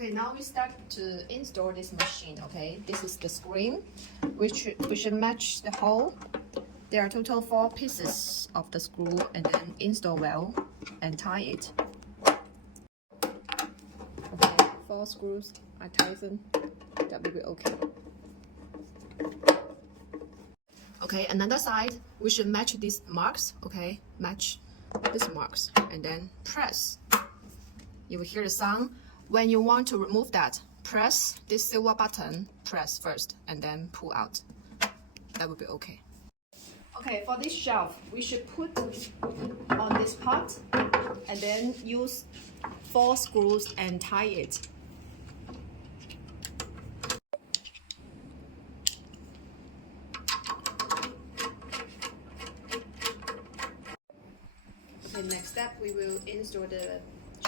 Okay, now we start to install this machine. Okay, this is the screen. We should match the hole. There are total 4 pieces of the screw, and then install well and tie it. Okay, 4 screws are tightened. That will be okay. Okay, another side, we should match these marks. Okay, match these marks and then press. You will hear the sound. When you want to remove that, press this silver button, press first and then pull out. That will be okay. Okay, for this shelf, we should put on this part and then use 4 screws and tie it. Okay, next step, we will install the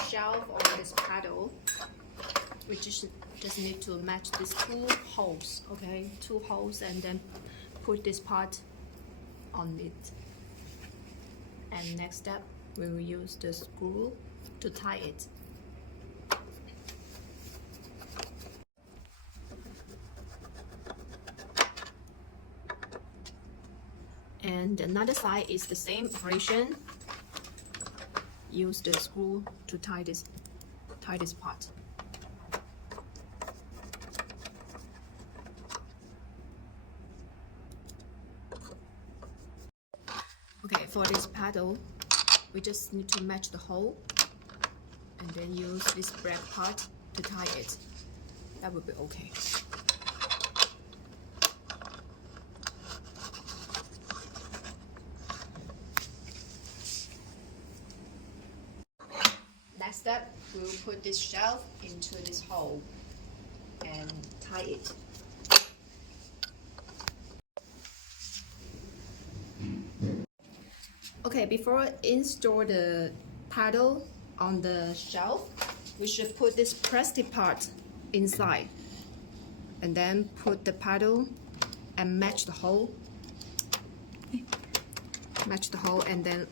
shelf on this paddle. We just need to match these 2 holes. Okay, 2 holes, and then put this part on it. And next step, we will use the screw to tie it. And another side is the same operation. Use the screw to tie this part. Okay, for this paddle, we just need to match the hole and then use this black part to tie it. That will be okay. Next step, we will put this shelf into this hole and tie it. Okay, before install the paddle on the shelf, we should put this plastic part inside and then put the paddle and match the hole. Match the hole and then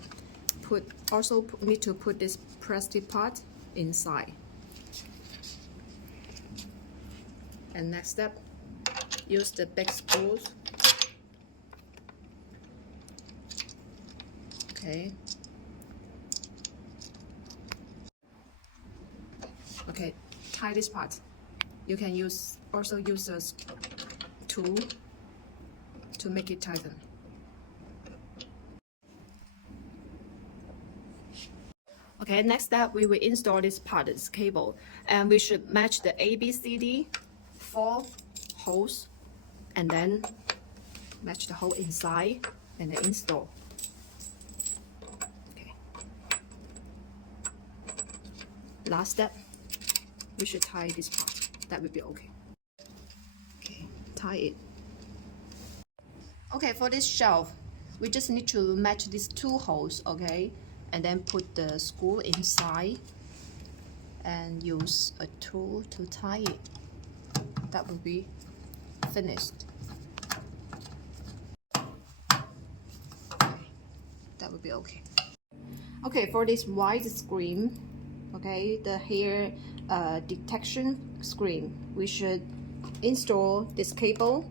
need to put this plastic part inside. And next step, use the big screws. Okay. Okay, tie this part. You can also use a tool to make it tighten. Okay, next step, we will install this part, this cable, and we should match the ABCD 4 holes, and then match the hole inside and then install. Okay. Last step, we should tie this part. That will be okay. Okay, tie it. Okay, for this shelf, we just need to match these 2 holes. Okay. And then put the screw inside and use a tool to tie it. That will be finished. Okay. That will be okay. Okay, for this white screen, okay, the hair detection screen, we should install this cable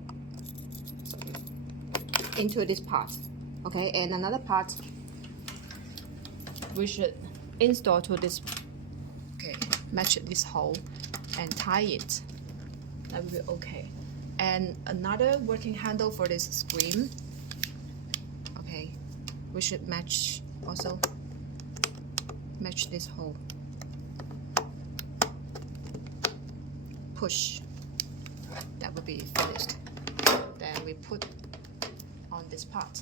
into this part. Okay, and another part we should install to this. Okay, match this hole and tie it. That will be okay. And another working handle for this screen. Okay, we should match this hole. Push. That will be finished. Then we put on this part.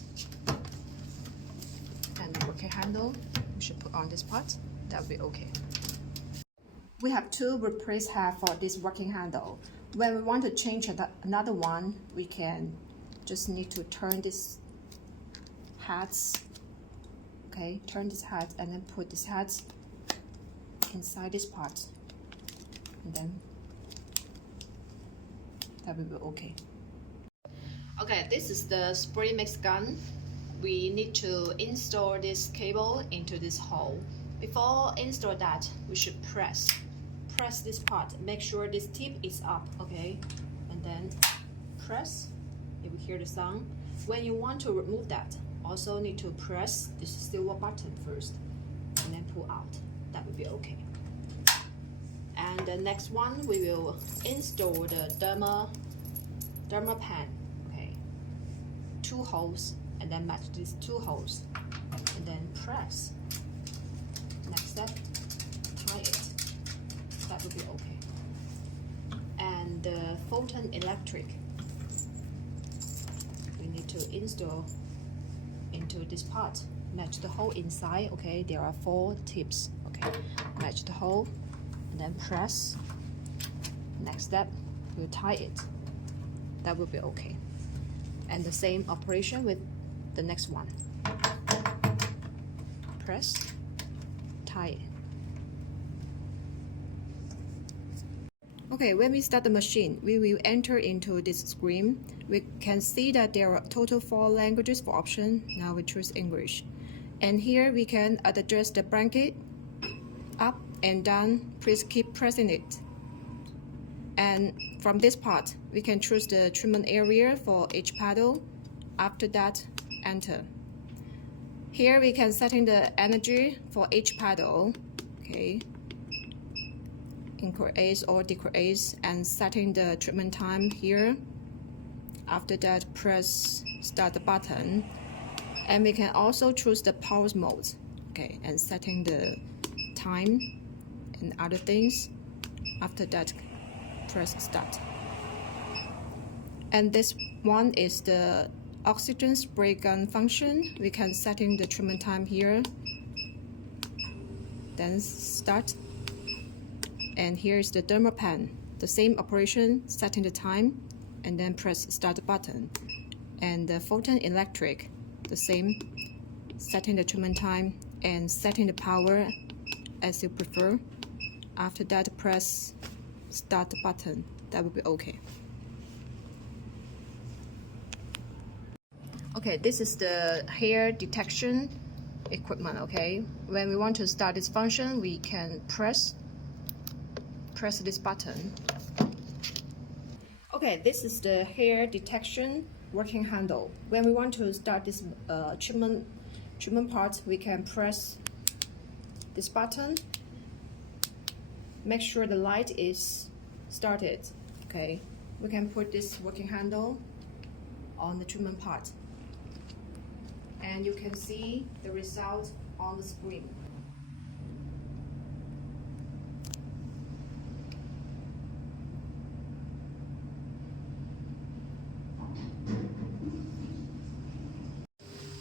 And the working handle, we should put on this part. That will be okay. We have 2 replace head for this working handle. When we want to change another one, we can just need to turn this heads. Okay, turn this head and then put this head inside this part, and then that will be okay. Okay, this is the spray mix gun. We need to install this cable into this hole. Before install that, we should press press this part. Make sure this tip is up, okay? And then press. You will hear the sound. When you want to remove that, also need to press this silver button first and then pull out. That will be okay. And the next one, we will install the derma pen. Okay, 2 holes, and then match these 2 holes, and then press. Next step, tie it. That will be okay. And the photon electric, we need to install into this part. Match the hole inside. Okay, there are 4 tips. Okay, match the hole and then press. Next step, we'll tie it. That will be okay. And the same operation with the next one. Press, tie it. Okay, when we start the machine, we will enter into this screen. We can see that there are total 4 languages for option. Now we choose English. And here we can adjust the blanket up and down. Please keep pressing it. And from this part, we can choose the treatment area for each paddle. After that, enter. Here we can setting the energy for each paddle. Okay. Increase or decrease, and setting the treatment time here. After that, press start the button, and we can also choose the pause mode. Okay, and setting the time and other things. After that, press start. And this one is the oxygen spray gun function. We can setting the treatment time here, then start. And here is the derma pen. The same operation, setting the time, and then press start button. And the photon electric, the same, setting the treatment time and setting the power as you prefer. After that, press start button. That will be okay. Okay, this is the hair detection equipment. Okay, when we want to start this function, we can press this button. Okay, this is the hair detection working handle. When we want to start this treatment part, we can press this button. Make sure the light is started. Okay, we can put this working handle on the treatment part, and you can see the result on the screen.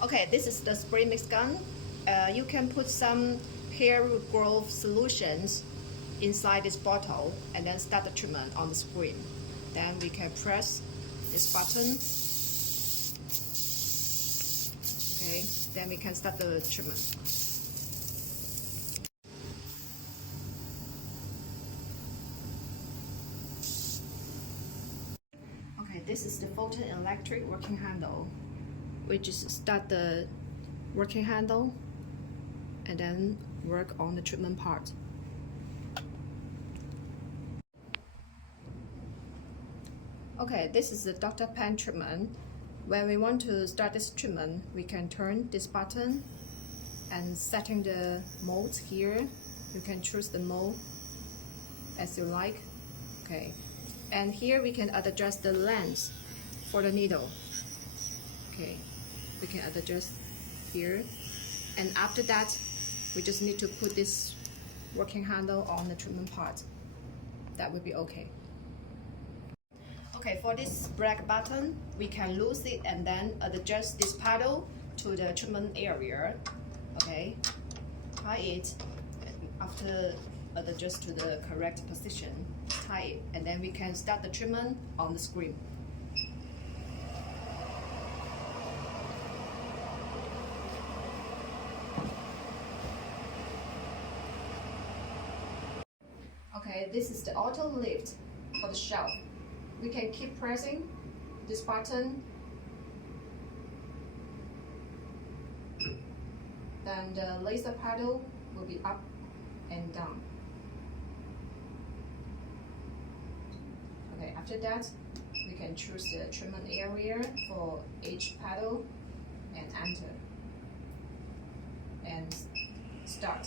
Okay, this is the spray mix gun. You can put some hair growth solutions inside this bottle and then start the treatment on the screen. Then we can press this button. Okay, then we can start the treatment. Okay, this is the photon electric working handle. We just start the working handle and then work on the treatment part. Okay, this is the Dr. Pen treatment. When we want to start this treatment, we can turn this button and setting the mode here. You can choose the mode as you like. Okay, and here we can adjust the length for the needle. Okay, we can adjust here, and after that we just need to put this working handle on the treatment part. That will be okay. Okay, for this black button, we can lose it and then adjust this paddle to the treatment area. Okay, tie it. After adjust to the correct position, tie it, and then we can start the treatment on the screen. Okay, this is the auto lift for the shelf. We can keep pressing this button, then the laser paddle will be up and down. Okay, after that, we can choose the treatment area for each paddle and enter and start.